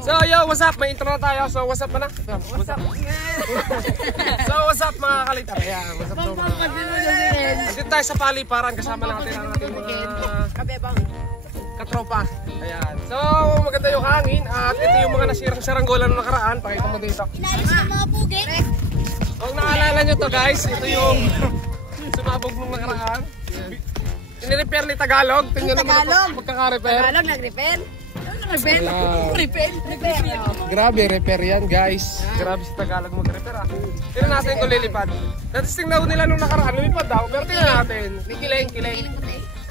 So yo, what's up? May intro na tayo. So what's up na? What's up? So what's up mga kalitar? Ayan, what's up daw mga? Nandito tayo sa paliparan kasama natin ang ating mga katropa. Ayan. So maganda yung hangin at ito yung mga nasirang saranggola na nakaraan. Pakita mo dito. Inalis ng mga bugit. Kung naalala nyo to guys, ito yung sumabog nung nakaraan. Ini-repair ni Tagalog. Tingnan naman pagkaka-repair. Tagalog nag-repair. Repair. Grabe, repair yan guys. Grabe si Tagalog mag-repair ah. Tingnan natin kung lilipad. Natisting daw nila nung nakaraan, lumipad daw. Pero tingnan natin. May kileng.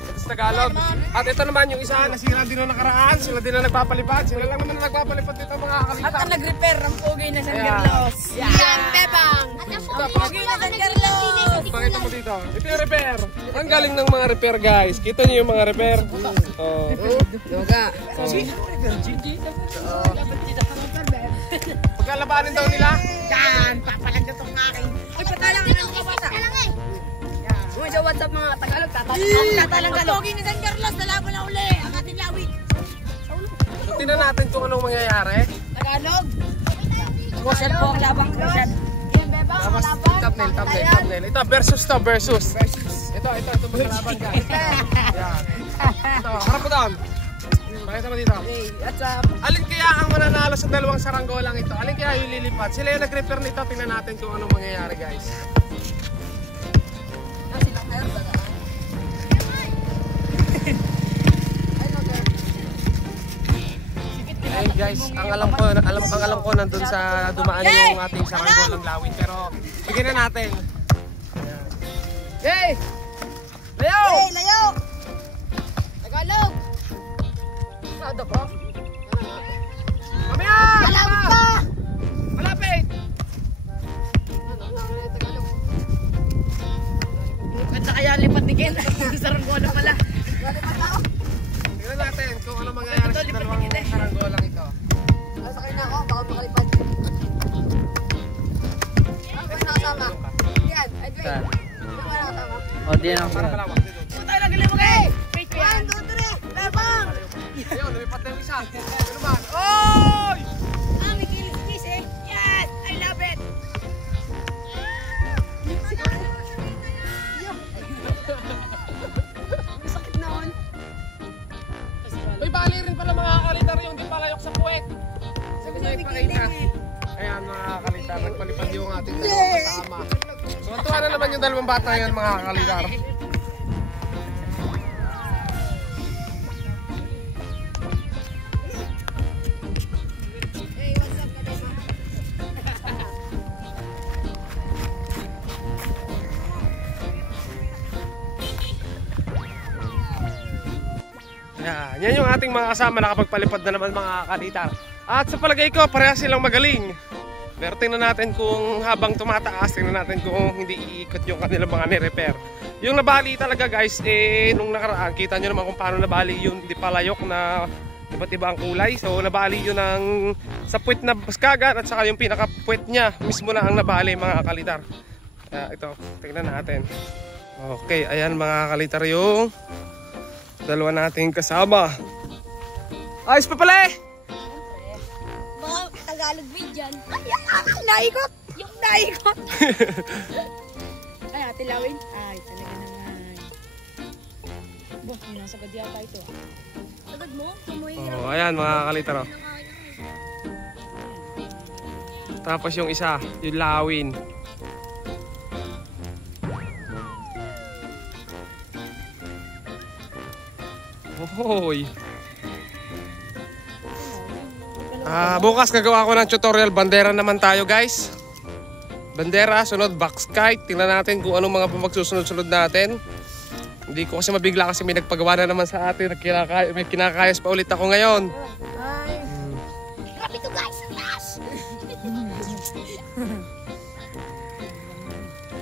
Ito si Tagalog. At ito naman yung isa, nasira din nung nakaraan. Sila din na nagpapalipad. Sila lang naman na nagpapalipad dito mga kakalita. At ang nag-repair ng pogi na San Carlos. Yan, Bebang. At ang pogi na San Carlos. Pakita mo dito. Ito yung repair. Ang galing ng mga repair guys. Kita niyo yung mga repair. Oh. Yoga. Pagkalabanin daw nila. Yan, papalag na itong aking. Uy, patalang na ng kabata. Uy, so what's up mga Tagalog? Tatalang ka. Pogi ni San Carlos, nalaban na uli. Ang ating lawit. So, tingnan natin kung anong mangyayari. Tagalog. Kusel po ang labang kusel. Yan, Bebang, Tapos, thumbnail. Ito, versus. Ito, magkalaban guys. Yan. Ito, harap mo doon. Pakita mo dito. What's up? Alin kaya ang mananalo sa dalawang saranggolang ito? Alin kaya yung lilipad? Sila yung nag-repair nito. Tingnan natin kung anong mangyayari guys. Ayun guys, ang alam ko nandun sa dumaan yung ating saranggolang lawin. Pero bigyan na natin. Yay! Layo! Hey, layo! Tagalog! Sado po? Mamaya! Malapit pa! Malapit! At sa kaya lipat ni Ken. Saranggola pala. Tingnan natin kung ano mangyayari sa dalawang saranggolang ito. Sakay na ako, baka makalipad. Ano nakasama? Yan, Edwin. Ano nakasama? O, di na ako. Para palawak dito. Tayo lang galing mo kayo! 1, 2, 3, Bebang! Ayun, lumipat na yung isa. Ano naman? Oy! Ah, may kilis eh. Yes! I love it! Masakit noon. May bali rin pala mga kalitar yung di palayok sa puwet. Sige, pakita. Ayan mga kalitar, nagpalipad yung ating dalawang kasama. So, tuwa na naman yung dalawang bata yan mga kalitar. Hey, what's up, Kadema? Yan yung ating mga kasama nakapagpalipad na naman mga kalitar. At sa palagay ko, parehas silang magaling. Pero tingnan natin kung habang tumataas, tingnan natin kung hindi iikot yung kanilang mga ni-repair. Yung nabali talaga guys, nung nakaraan, kita nyo naman kung paano nabali yung di palayok na iba't iba ang kulay. So nabali yun ng sa puwet na baskagan at saka yung pinaka-puwet niya mismo na ang nabali mga kalitar. Ito, tingnan natin. Okay, ayan mga kalitar yung dalawa nating kasama. Ayos pa pala eh! Mga Tagalog win dyan. Ay, naikot! Yung naikot! Ay, ate Lawin. Ay, talaga naman. Bo, sinasagad yata ito. Sagad mo? Oh, ayan mga kalitar oh. Tapos yung isa, yung lawin. Hoy. Bukas gagawa ko ng tutorial. Bandera naman tayo guys. Bandera, sunod box kite. Tingnan natin kung anong mga magsusunod-sunod natin. Hindi ko kasi mabigla kasi may nagpagawa na naman sa atin. May kinakayas pa ulit ako ngayon. Ay. Grabe to guys, ang taas!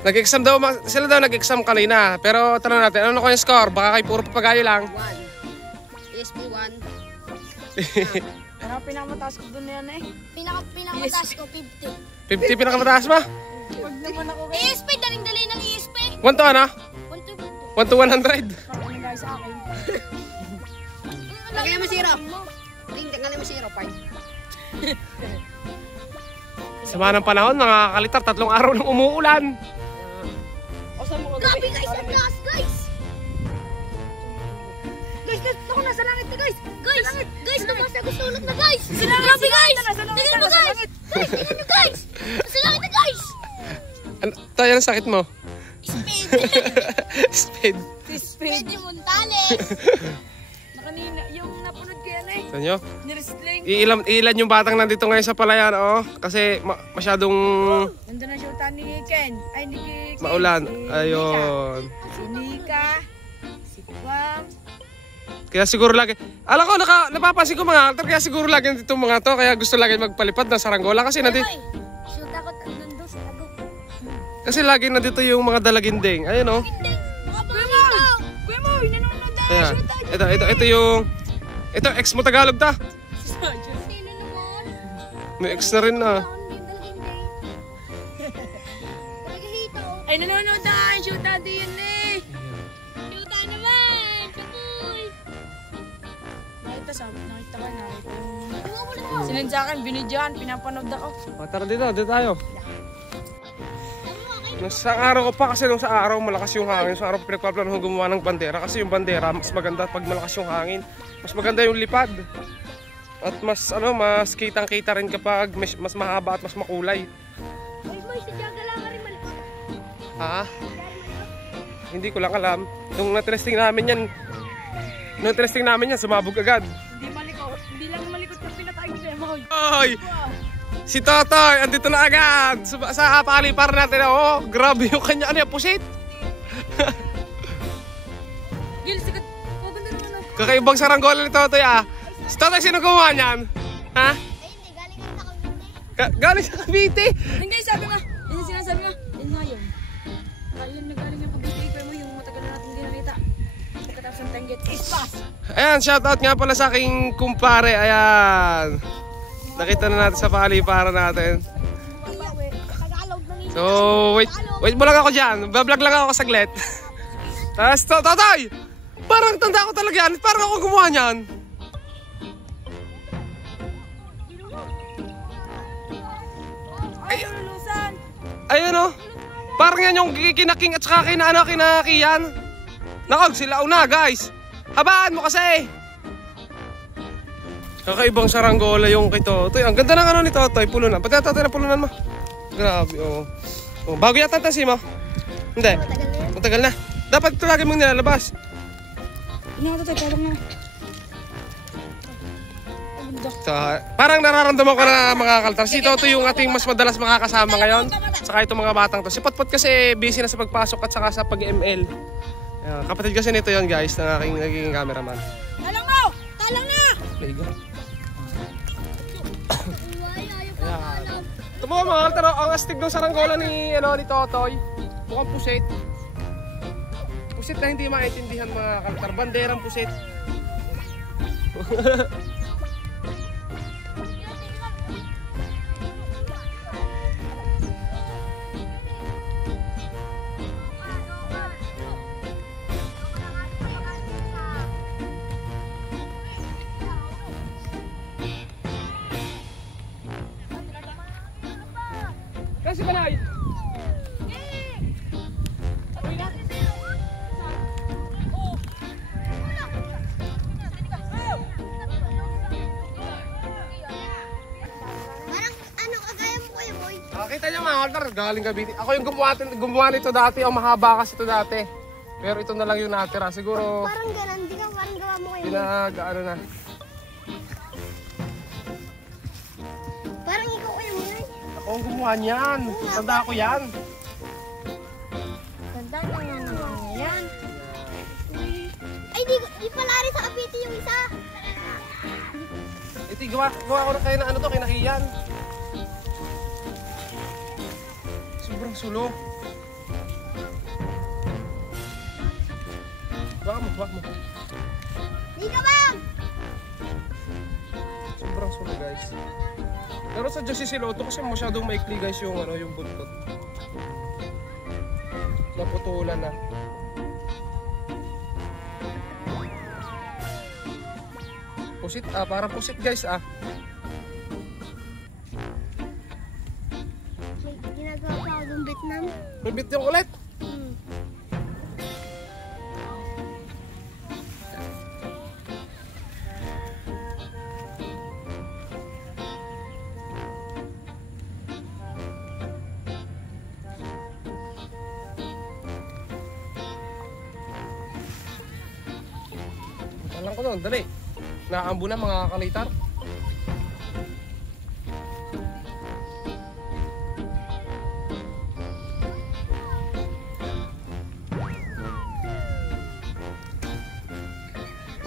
Nag-exam daw, sila daw nag-exam kanina. Pero tanong natin, ano ko yung score? Baka kayo puro papagayo lang. 1. ESP 1. Ano pinakamataas ko doon na yan eh? Pinakamataas ko, 50. 50 pinakamataas ba? Wag naman ako kayo. ESP, daling-dali ng ESP. 1 to ano? 1 to 1 to 100. Ano guys sa akin? Lagyan mo 0. Tingnan mo 0, 5. Sama ng panahon, mga kalitar, 3 araw nang umuulan. Grabe guys, ang lakas guys. Guys, ako nasa langit na guys. Guys, lumasa gusto ulit na guys. Grabe guys. Tingnan mo guys. Guys, tingnan mo guys. Nasa langit na guys. Ano, tayo ang sakit mo? Speed. Speed. Speed yung Montales. Nakanina, yung napunod ko yan eh. Saan nyo? Nirestling. Ilan yung batang nandito ngayon sa palayan, oh. Kasi masyadong Nandun na shoota ni Ken. Ay, ni Ken. maulan. Si Ayun. Nika. Si Nika. Si Kwam. Kaya siguro lagi, alam ko, napapansin ko mga alter, kaya siguro lagi nandito mga to, kaya gusto lagi magpalipad ng saranggola kasi nandito, Shoot ako nandun sa tago. kasi lagi nandito yung mga dalaginding. Ayun, oh. Hindi. Baka makita. Kuya mo, nanonood na. Ayan. Ito yung, ito, ex mo Tagalog ta. Sino naman? May ex na rin na. Ay, nanonood na. Shoota din eh. Shoota naman. Kapoy. Nakita ka na. Sinend sa akin, binidyohan, pinapanood ako. Tara dito tayo. Nung sa araw ko pa kasi nung sa araw malakas yung hangin. Sa araw pinagpaplano kong gumawa ng bandera kasi yung bandera mas maganda pag malakas yung hangin. Mas maganda yung lipad. At mas kitang-kita rin kapag mas mahaba at mas makulay. Boy, sa Jaga lang rin malikot. Ha? Hindi ko lang alam. Nung na-testing namin yan, sumabog agad. Hindi lang malikot yung pinatay ko mo. Ay! Si Totoy, andito na agad! Sa paliparan natin, oh, grabe yung kanya, ano yung pusit? Gil, sikat. Oh, ganda naman ah. Kakaibang saranggola ni Totoy, ah. Si Totoy, sino gumawa niyan? Ha? Ay, hindi. Galing ang Cavite. Galing sa Cavite! Hindi, sabi nga. Yun yung sinasabi nga. Yun nga yun. Ayun, nagaling yung Cavite. Kuya mo, yung matagal na natin ginamita. Pagkatapos ng Tenggit, ispas! Ayan, shoutout nga pala sa aking kumpare, ayan. Nakita na natin sa paliparan natin. Tagalog ng So, wait mo lang ako dyan. Bablog lang ako saglit. Tapos, Totoy! Parang tanda ko talaga yan. Parang ako gumawa niyan. Ay, lulusan! Ayun, oh. Parang yan yung kinaking at saka kinakiyan. Nakog, sila una, guys. Habaan mo kasi. Kakaibang saranggola yung kay Totoy. Ang ganda ng ano ni Totoy, pulunan. Pati Totoy na pulunan mo. Grabe, oh. Oh, bago yata tasi mo. Hindi. Matagal na. Dapat ito lagi mong nilalabas. Hindi ako tayo, parang na. So, parang nararamdaman ko na mga kaltar. Si Totoy yung ating mas madalas makakasama ngayon. Saka itong mga batang to. Si Potpot kasi busy na sa pagpasok at saka sa pag-ML. Kapatid kasi nito yon guys, na aking naging cameraman. Talang mo! Talang na! There you go. ayaw pa alam. Ito mo mga kaltar, ang astig ng saranggola ni Totoy. Mukhang pusit. Pusit na hindi maintindihan mga kaltar. Banderang pusit. Kasi balay. Parang ano, kagaya mo kuya boy. Nakita niyo mga kaltar, galing Cavite. Ako yung gumawa nito dati. Ang mahaba kasi ito dati. Pero ito na lang yung natira. Siguro Parang ganun, di ka parang gawa mo kuya boy. pinag-ano na. Parang ikaw kuya boy. Ako ang gumawa niyan. Tanda ko yan. Ganda na nga naman yan. Ay, di pala rin sa Cavite yung isa. Ito, gawa ko na kayo na ano to, kinakiyan. Sobrang sulo. Baka mo. Di ka bang? Sobrang sulo guys. Pero sa Diyos Siloto kasi masyadong maikli guys yung yung buntot. Naputulan na. Pusit parang pusit guys May bit yung ulit. Alam ko doon, dali. Nakaambo na mga kalitar.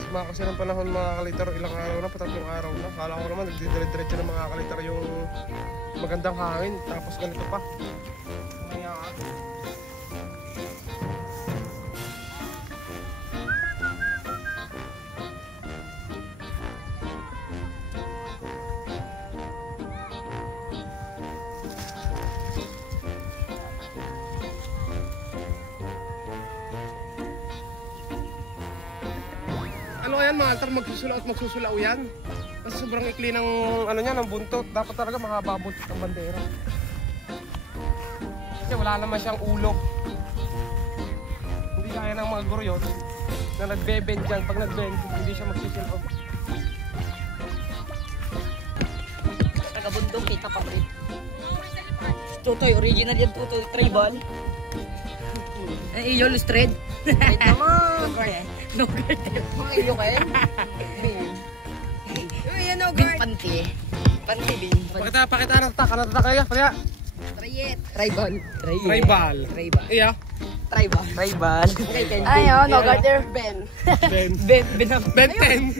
Suma kasi ng panahon mga kalitar, ilang araw na, patatlong araw na. Kala ko naman, nagdidiretso ng mga kalitar yung magandang hangin. Tapos ganito pa. Mayaan. Ano yan mga altar, magsusula at magsusulaw yan. Kasi sobrang ikli ng ano niya, ng buntot. Dapat talaga mahaba buntot ng bandera. Kasi wala naman siyang ulo. Hindi kaya ng mga guryon na nagbe-bend dyan. Pag nag-bend, hindi siya magsusulao. Tagabundong kita pa rin. Tutoy, original yan tutoy. Tribal. Iyo, lustred. Trade naman. No guard. Mga iyo kayo? Yung no guard. Panty. Panty bin. Pakita na tatak. Ano tatak kaya? Kaya? Trayet. Tribal. Tribal. Tribal. Iya. Tribal. Tribal. Ayaw, no guard there. Ben. Ben. Ben 10.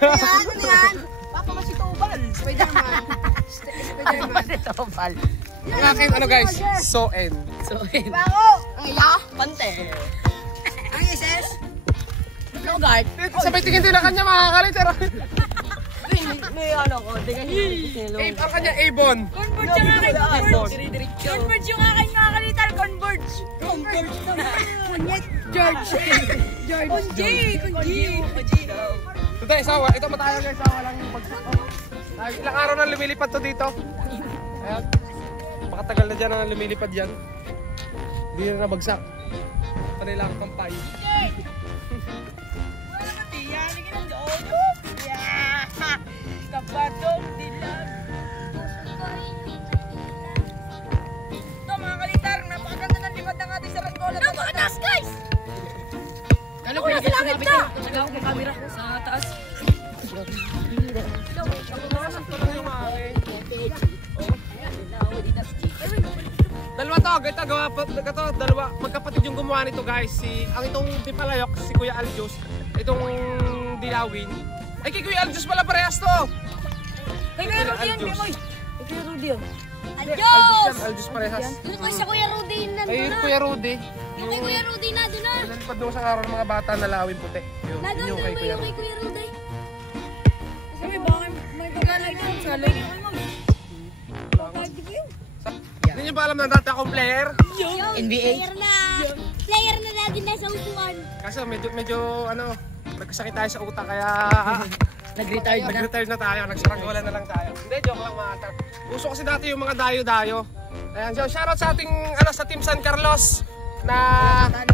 Ano yan? Papa kasi Tobal. Spider-Man. Spider-Man. Tobal. Ang akin ano guys? Soen. Bako! Ang ila? Pante. Ang SS? No guard. Sabay tingin din na kanya mga kaliter. May ano ko, di ka Ang kanya Avon. Converge yung akin, converge. Converge yung akin mga kalitar, converge. Converge naman. George. Kunji. Ito isawa. Ito matayo guys. Isawa lang yung bagsak. Ilang araw na lumilipad to dito. Ayan. Makatagal na dyan na lumilipad yan. Hindi na nabagsak. Panilang kampay. Kapadong dilag. Ito mga kalitar, napakaganda ng limad ng ating saranggola. Napakatas guys! Ano ko yung sinabi ko? Nagawa ko camera sa taas. Dalawa to, ganito gawa po, dalawa magkapatid yung gumawa nito guys. Ang itong Dipalayok, si Kuya Aljus, itong Dilawin. Ay kay Kuya Aljus pala parehas to. Kay Kuya Rudy yan, Bemoy. Kay Kuya Rudy yun. Aljos! Aljus parehas. Yung kay sa Kuya Rudy nandun Ay na. Kuya Rudy. Yung kay Kuya Rudy nandun na. Nalipad doon sa araw ng mga bata na lawin puti. Nandun Yung na kay ba Kuya yung kay Rudy. Kuya Rudy? Sabi baka may pagkalag yan sa lay. Hindi nyo ba alam na dati akong player? NBA. Player na lagi nasa upuan. Kaso medyo ano, nagkasakit tayo sa utak kaya Nag-retired na. nag-retire na tayo, nagsaranggola na lang tayo. Hindi, joke lang mga ata. Uso kasi dati yung mga dayo-dayo. Ayan, so shoutout sa ating ano sa Team San Carlos na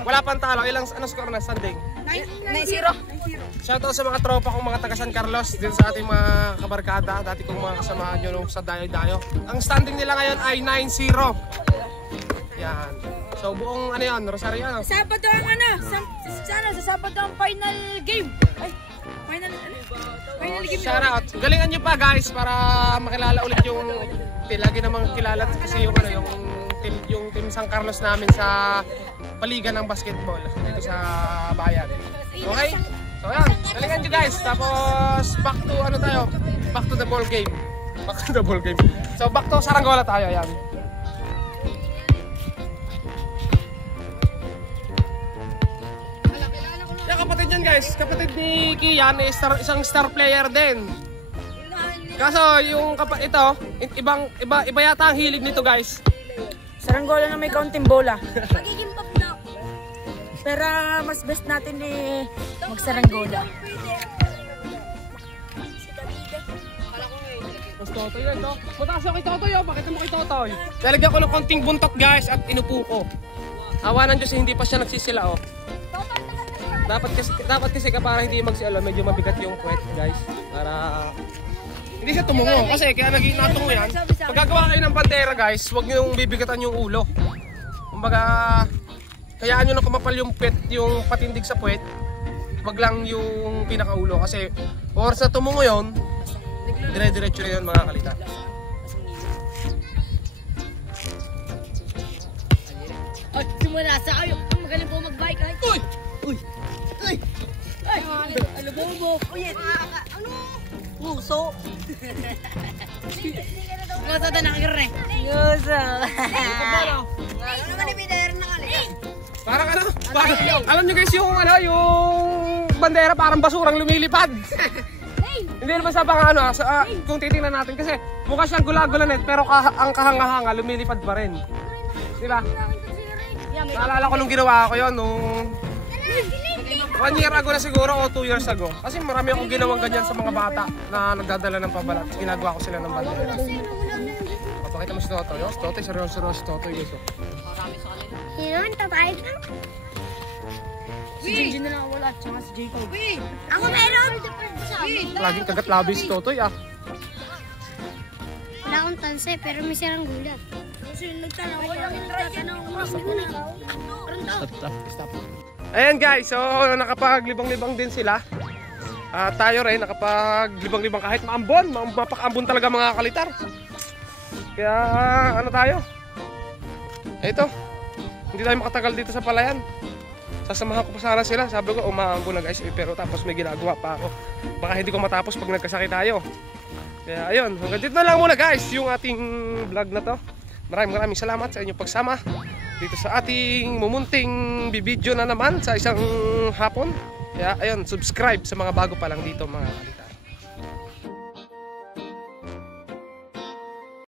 wala pang talo. Ilang ano score na standing? 9-0. Shoutout sa mga tropa kong mga taga San Carlos din sa ating mga kabarkada, dati kong mga kasamahan nyo nung sa dayo-dayo. Ang standing nila ngayon ay 9-0. Yan. So buong ano yan, Rosario ano? Sabado ang ano, sa Sabado ang final game. Ay, final game. Shoutout. Galingan nyo pa guys para makilala ulit yung lagi namang kilala kasi yung ano yung team San Carlos namin sa paligan ng basketball dito sa bayan. Okay? So yan, galingan nyo guys. Tapos back to ano tayo? Back to the ball game. Back to the ball game. So back to Saranggola tayo, yan. Yan kapatid yan guys. Kapatid ni Kian, isang star player din. Kaso yung ito, iba yata ang hilig nito guys. Saranggola na may kaunting bola. Magiging pop na. Pero mas best natin magsaranggola. Tapos Totoy yun, no? Mataas ako kay Totoy, oh. Pakita mo kay Totoy. Lalagyan ko ng konting buntot, guys, at inupo ko. Awa ng Diyos, hindi pa siya nagsisila, oh. Dapat kasi para hindi magsilo, medyo mabigat yung puwet, guys. Para hindi siya tumungo. Kasi kaya naging natungo yan. Pag gagawa kayo ng bandera, guys, huwag niyo bibigatan yung ulo. Kumbaga, kayaan nyo na kumapal yung puwet, yung patindig sa puwet. Wag lang yung pinakaulo. Kasi oras na tumungo yun, dire-diretso na yun, mga kalita. Ay, simula sa ayo. Magaling po mag-bike ay. Uy! Uy! Uy! Ay! Ano bobo? Uy, ano? Puso. Ngosa ta nakagre. Yosa. Ano naman ibidayar na kali? Parang ano? Alam nyo guys yung ano, yung bandera parang basurang lumilipad. Hindi naman sa bang ano, kung titingnan natin kasi mukha siyang gula-gulanet pero ang kahanga-hanga lumilipad pa rin. Di ba? Naalala ko nung ginawa ko yun nung 1 year ago na siguro o 2 years ago. Kasi marami akong ginawang ganyan sa mga bata na nagdadala ng pabalat. Ginagawa ko sila ng bandera. Papakita mo si Totoy. Si Totoy, seryoso si Totoy guys. Yun, tatay ka. Si Jinjin na lang wala at saka si Jacob. Ako meron. Laging kagat labi si Totoy ah. Wala akong tanse, pero may sirang gulat. Stop. Ayan guys, so nakapaglibang-libang din sila. Tayo rin nakapaglibang-libang kahit maambon. Mapakambon talaga mga kalitar. Kaya ano tayo? Ito. Hindi tayo makatagal dito sa palayan. Sasamahan ko pa sana sila. Sabi ko, umaambon na guys. Pero tapos may ginagawa pa ako. Baka hindi ko matapos pag nagkasakit tayo. Kaya ayun, hanggang dito na lang muna guys yung ating vlog na to. Maraming salamat sa inyong pagsama dito sa ating mumunting bibidyo na naman sa isang hapon. Kaya ayun, subscribe sa mga bago pa lang dito mga kalita.